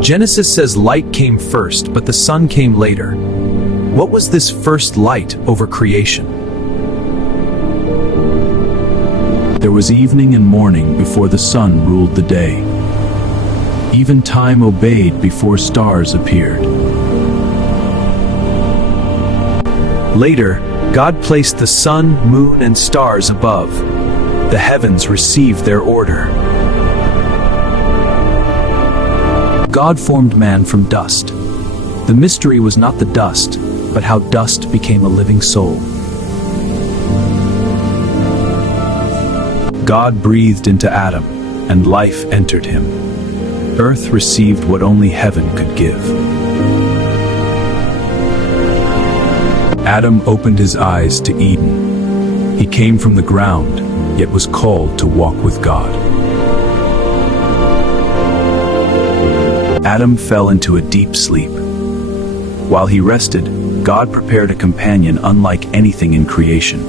Genesis says light came first, but the sun came later. What was this first light over creation? There was evening and morning before the sun ruled the day. Even time obeyed before stars appeared. Later, God placed the sun, moon, and stars above. The heavens received their order. God formed man from dust. The mystery was not the dust, but how dust became a living soul. God breathed into Adam, and life entered him. Earth received what only heaven could give. Adam opened his eyes to Eden. He came from the ground, yet was called to walk with God. Adam fell into a deep sleep. While he rested, God prepared a companion unlike anything in creation.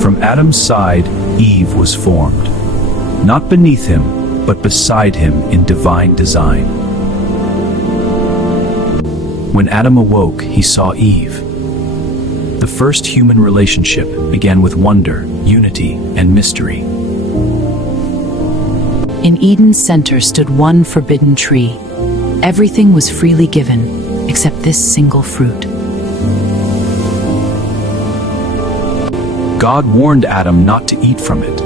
From Adam's side, Eve was formed. Not beneath him, but beside him in divine design. When Adam awoke, he saw Eve. The first human relationship began with wonder, unity, and mystery. In Eden's center stood one forbidden tree. Everything was freely given, except this single fruit. God warned Adam not to eat from it.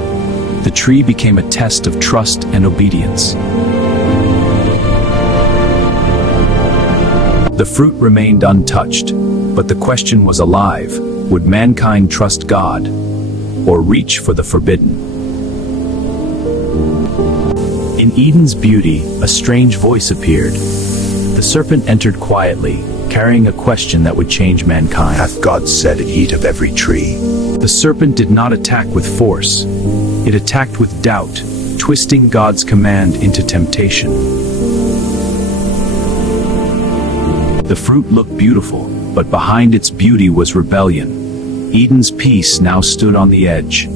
The tree became a test of trust and obedience. The fruit remained untouched, but the question was alive: would mankind trust God or reach for the forbidden? In Eden's beauty, a strange voice appeared. The serpent entered quietly, carrying a question that would change mankind. Hath God said, eat of every tree? The serpent did not attack with force. It attacked with doubt, twisting God's command into temptation. The fruit looked beautiful, but behind its beauty was rebellion. Eden's peace now stood on the edge.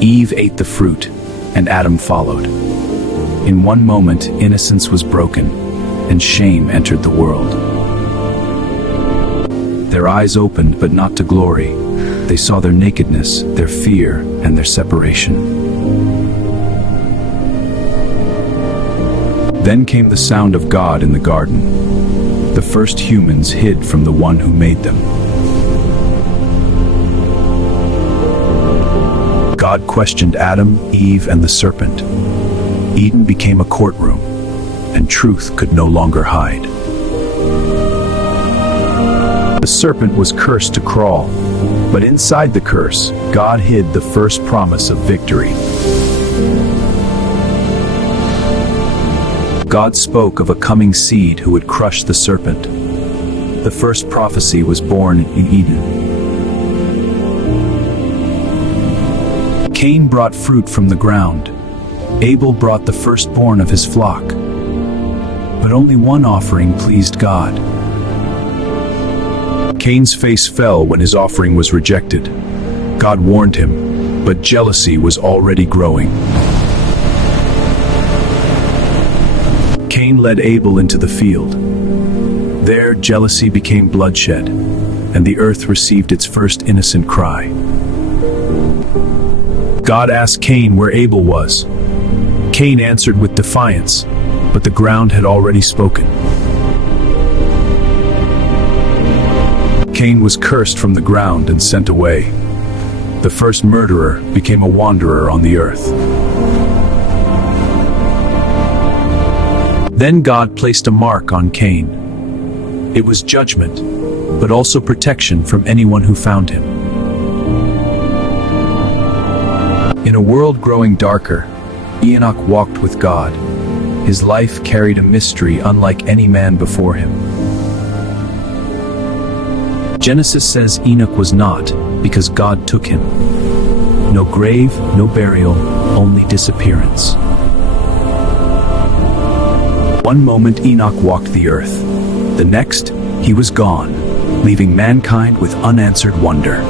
Eve ate the fruit, and Adam followed. In one moment, innocence was broken, and shame entered the world. Their eyes opened, but not to glory. They saw their nakedness, their fear, and their separation. Then came the sound of God in the garden. The first humans hid from the one who made them. God questioned Adam, Eve, and the serpent. Eden became a courtroom, and truth could no longer hide. The serpent was cursed to crawl, but inside the curse, God hid the first promise of victory. God spoke of a coming seed who would crush the serpent. The first prophecy was born in Eden. Cain brought fruit from the ground. Abel brought the firstborn of his flock. But only one offering pleased God. Cain's face fell when his offering was rejected. God warned him, but jealousy was already growing. Cain led Abel into the field. There, jealousy became bloodshed, and the earth received its first innocent cry. God asked Cain where Abel was. Cain answered with defiance, but the ground had already spoken. Cain was cursed from the ground and sent away. The first murderer became a wanderer on the earth. Then God placed a mark on Cain. It was judgment, but also protection from anyone who found him. In a world growing darker, Enoch walked with God. His life carried a mystery unlike any man before him. Genesis says Enoch was not, because God took him. No grave, no burial, only disappearance. One moment Enoch walked the earth. The next, he was gone, leaving mankind with unanswered wonder.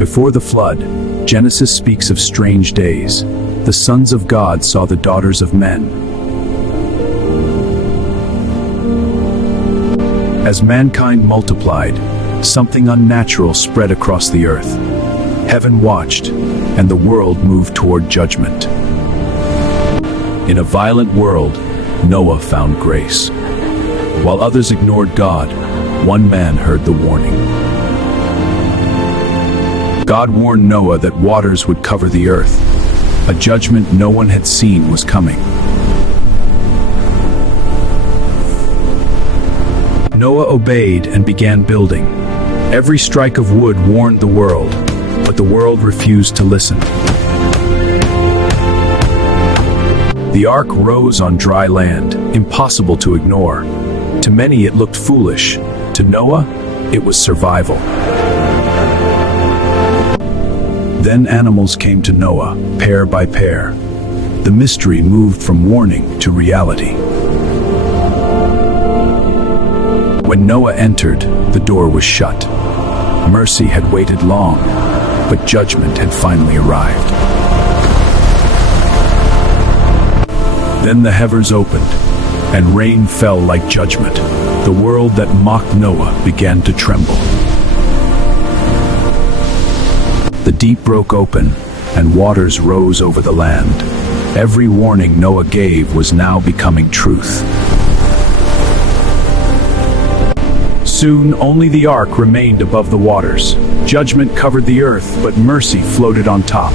Before the flood, Genesis speaks of strange days. The sons of God saw the daughters of men. As mankind multiplied, something unnatural spread across the earth. Heaven watched, and the world moved toward judgment. In a violent world, Noah found grace. While others ignored God, one man heard the warning. God warned Noah that waters would cover the earth. A judgment no one had seen was coming. Noah obeyed and began building. Every strike of wood warned the world, but the world refused to listen. The ark rose on dry land, impossible to ignore. To many it looked foolish. To Noah, it was survival. Then animals came to Noah, pair by pair. The mystery moved from warning to reality. When Noah entered, the door was shut. Mercy had waited long, but judgment had finally arrived. Then the heavens opened, and rain fell like judgment. The world that mocked Noah began to tremble. The deep broke open, and waters rose over the land. Every warning Noah gave was now becoming truth. Soon, only the ark remained above the waters. Judgment covered the earth, but mercy floated on top.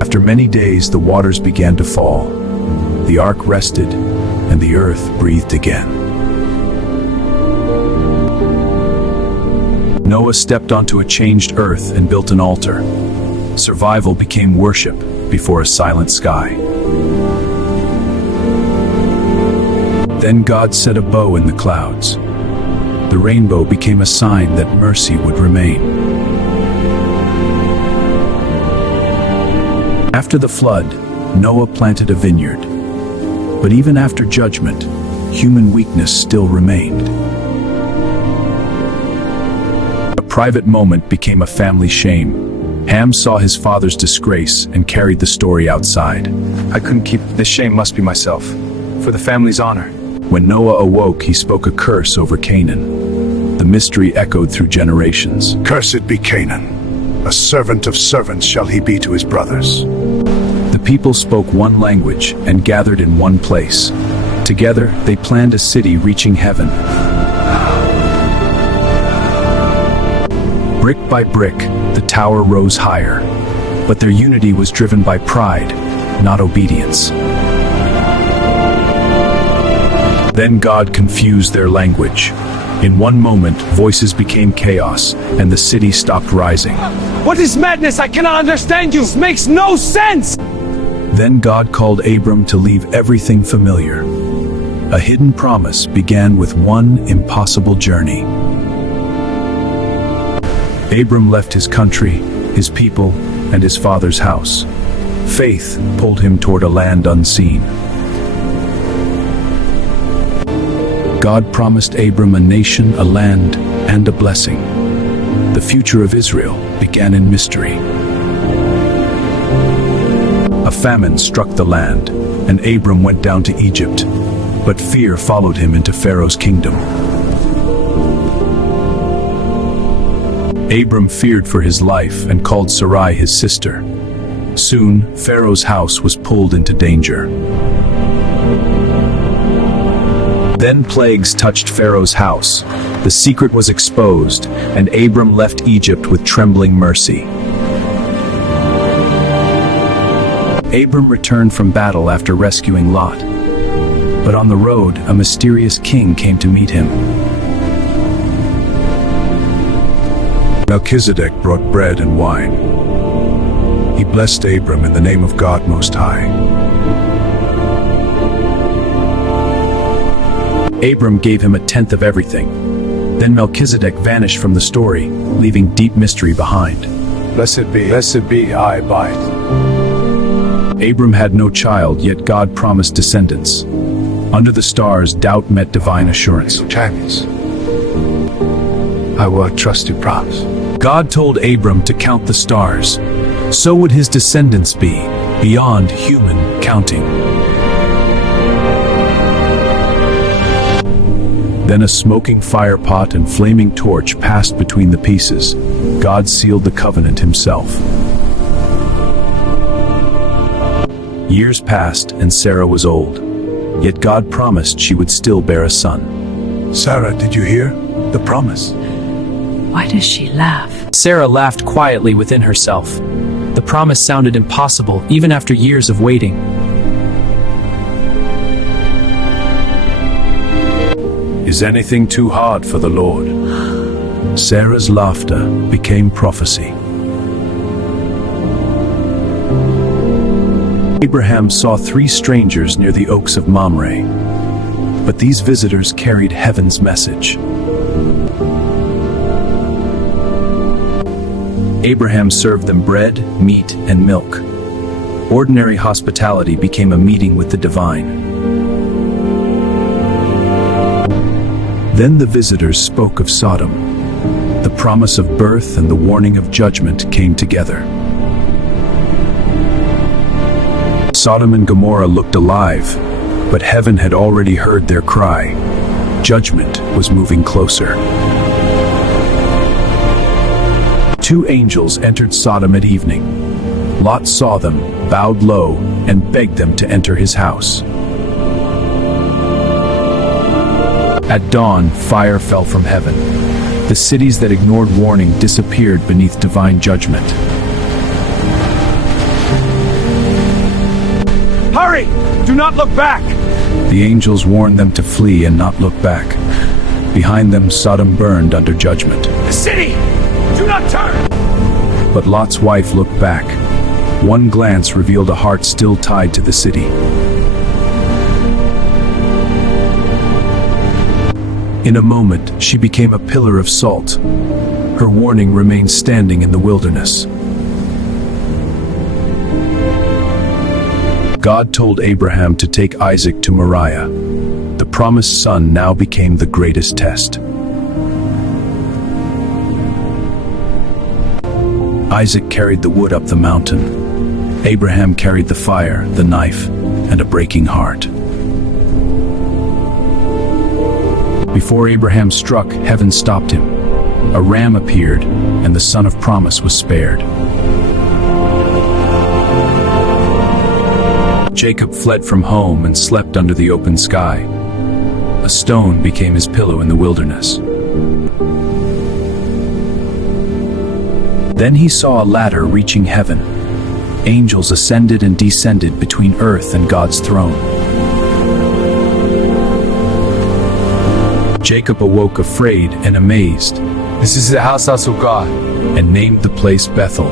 After many days, the waters began to fall. The ark rested, and the earth breathed again. Noah stepped onto a changed earth and built an altar. Survival became worship before a silent sky. Then God set a bow in the clouds. The rainbow became a sign that mercy would remain. After the flood, Noah planted a vineyard. But even after judgment, human weakness still remained. A private moment became a family shame. Ham saw his father's disgrace and carried the story outside. I couldn't keep this shame, must be myself, for the family's honor. When Noah awoke, he spoke a curse over Canaan. The mystery echoed through generations. Cursed be Canaan. A servant of servants shall he be to his brothers. The people spoke one language and gathered in one place. Together, they planned a city reaching heaven. Brick by brick, the tower rose higher. But their unity was driven by pride, not obedience. Then God confused their language. In one moment, voices became chaos, and the city stopped rising. What is madness? I cannot understand you. This makes no sense. Then God called Abram to leave everything familiar. A hidden promise began with one impossible journey. Abram left his country, his people, and his father's house. Faith pulled him toward a land unseen. God promised Abram a nation, a land, and a blessing. The future of Israel began in mystery. A famine struck the land, and Abram went down to Egypt. But fear followed him into Pharaoh's kingdom. Abram feared for his life and called Sarai his sister. Soon, Pharaoh's house was pulled into danger. Then plagues touched Pharaoh's house. The secret was exposed, and Abram left Egypt with trembling mercy. Abram returned from battle after rescuing Lot. But on the road, a mysterious king came to meet him. Melchizedek brought bread and wine. He blessed Abram in the name of God Most High. Abram gave him a tenth of everything. Then Melchizedek vanished from the story, leaving deep mystery behind. Blessed be I abide. Abram had no child, yet God promised descendants. Under the stars, doubt met divine assurance. I will trust you, promise. God told Abram to count the stars. So would his descendants be, beyond human counting. Then a smoking fire pot and flaming torch passed between the pieces. God sealed the covenant himself. Years passed and Sarah was old. Yet God promised she would still bear a son. Sarah, did you hear? The promise. Why does she laugh? Sarah laughed quietly within herself. The promise sounded impossible, even after years of waiting. Is anything too hard for the Lord? Sarah's laughter became prophecy. Abraham saw 3 strangers near the oaks of Mamre, but these visitors carried heaven's message. Abraham served them bread, meat, and milk. Ordinary hospitality became a meeting with the divine. Then the visitors spoke of Sodom. The promise of birth and the warning of judgment came together. Sodom and Gomorrah looked alive, but heaven had already heard their cry. Judgment was moving closer. 2 angels entered Sodom at evening. Lot saw them, bowed low, and begged them to enter his house. At dawn, fire fell from heaven. The cities that ignored warning disappeared beneath divine judgment. Hurry! Do not look back! The angels warned them to flee and not look back. Behind them, Sodom burned under judgment. The city! Do not turn! But Lot's wife looked back. One glance revealed a heart still tied to the city. In a moment, she became a pillar of salt. Her warning remained standing in the wilderness. God told Abraham to take Isaac to Moriah. The promised son now became the greatest test. Isaac carried the wood up the mountain. Abraham carried the fire, the knife, and a breaking heart. Before Abraham struck, heaven stopped him. A ram appeared, and the son of promise was spared. Jacob fled from home and slept under the open sky. A stone became his pillow in the wilderness. Then he saw a ladder reaching heaven. Angels ascended and descended between earth and God's throne. Jacob awoke afraid and amazed. This is the house of God. And named the place Bethel.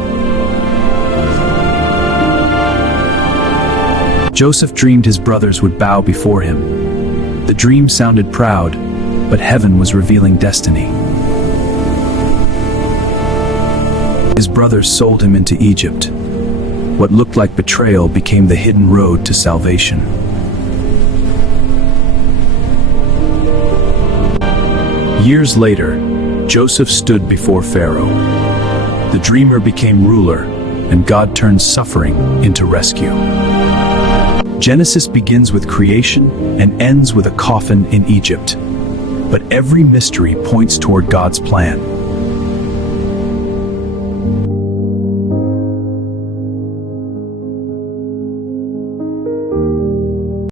Joseph dreamed his brothers would bow before him. The dream sounded proud, but heaven was revealing destiny. His brothers sold him into Egypt. What looked like betrayal became the hidden road to salvation. Years later, Joseph stood before Pharaoh. The dreamer became ruler, and God turned suffering into rescue. Genesis begins with creation and ends with a coffin in Egypt. But every mystery points toward God's plan.